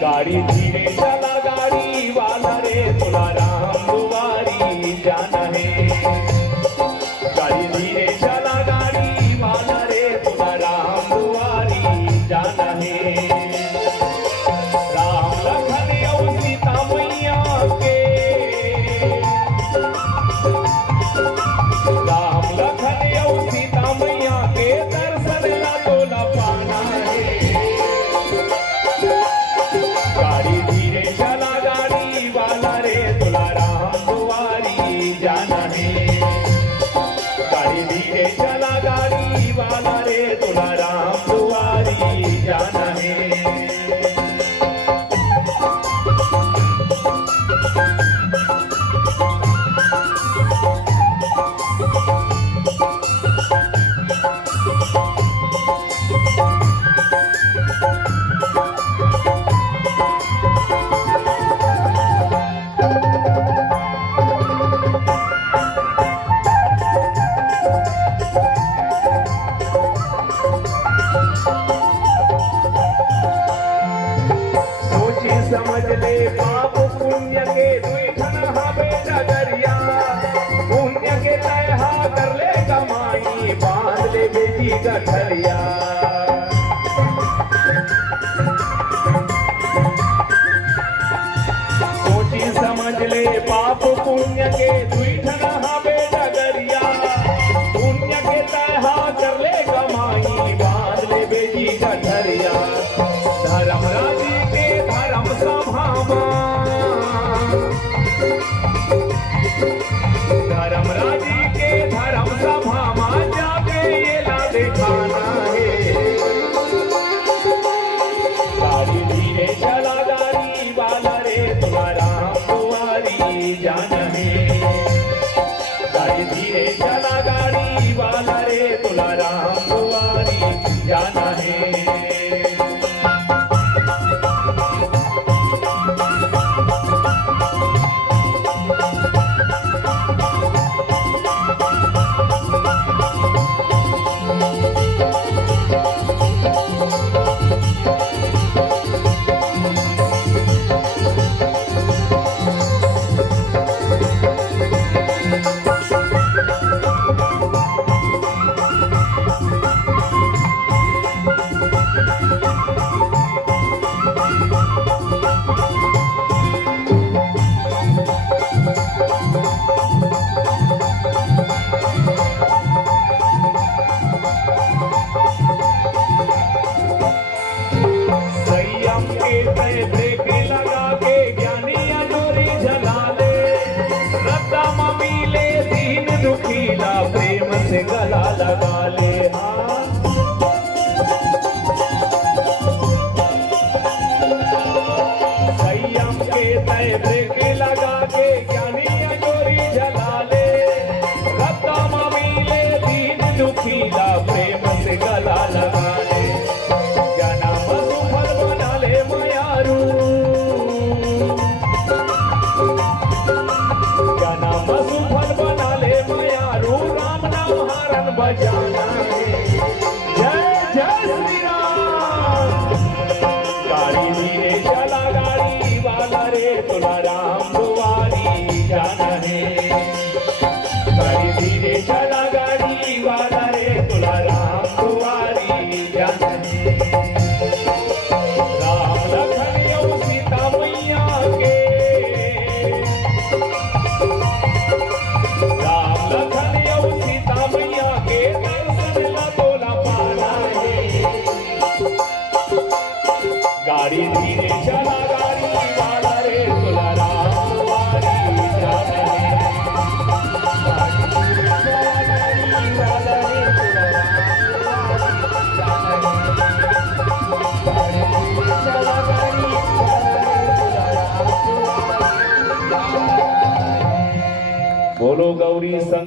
गाड़ी धीरे चला गाड़ी वाला रे तुला राम दुआरी जाना है। गाड़ी धीरे चला गाड़ी वाला रे तुला राम दुआरी जाना है। राम लखन और सीता मैया के, राम लखन और सीता मैया के दर्शन ला तोला पाना है। गाड़ी धीरे चला गाड़ी वाला रे तुला राम दुआरी जाना है। गाड़ी धीरे चला गाड़ी वाला रे तुला राम दुआरी जाना है। समझ ले पाप पुण्य के दुई ठन हवे डगरिया। पुण्य के तयहा कर ले कमाई, बांध ले बेटी गठरिया। सोची समझ ले पाप पुण्य के दुई ठन हवे डगरिया। पुण्य के तयहा कर ले कमाई, बांध ले बेटी गठरिया। धर्मराज धर्मराजी के धर्म सभा जाके ये ला दिखाना है। गाड़ी धीरे चला गाड़ी वाला रे तुला राम दुआरी जाना है। गाड़ी धीरे चला गाड़ी वाला रे तुला राम दुआरी जाना है। ब्रेक लगा के ज्ञानी अजोरी जला ले। रद्दा ममीले दीन दुखीला प्रेम से गला लगा ले। संयम के तय ब्रेक लगा के ज्ञानी अजोरी जला ले। रद्दा ममीले दीन दुखीला प्रेम से गला लगा ले। बजाना है जय जय श्री राम। गाड़ी धीरे चला गाड़ी वाला रे तुला राम दुआरी जाना है। गाड़ी धीरे चला गाड़ी वाला रे तुला राम दुआरी जाना है। राम लखन और सीता मैया के, राम लखन और सीता मैया के दर्शन ला तोला पाना है। गाड़ी धीरे चला गाड़ी वाला रे तुला राम दुआरी जाना है। गाड़ी धीरे चला गाड़ी वाला रे तुला राम दुआरी जाना है। गाड़ी धीरे चला गाड़ी वाला रे तुला राम दुआरी जाना है। बोलो गौरी संग।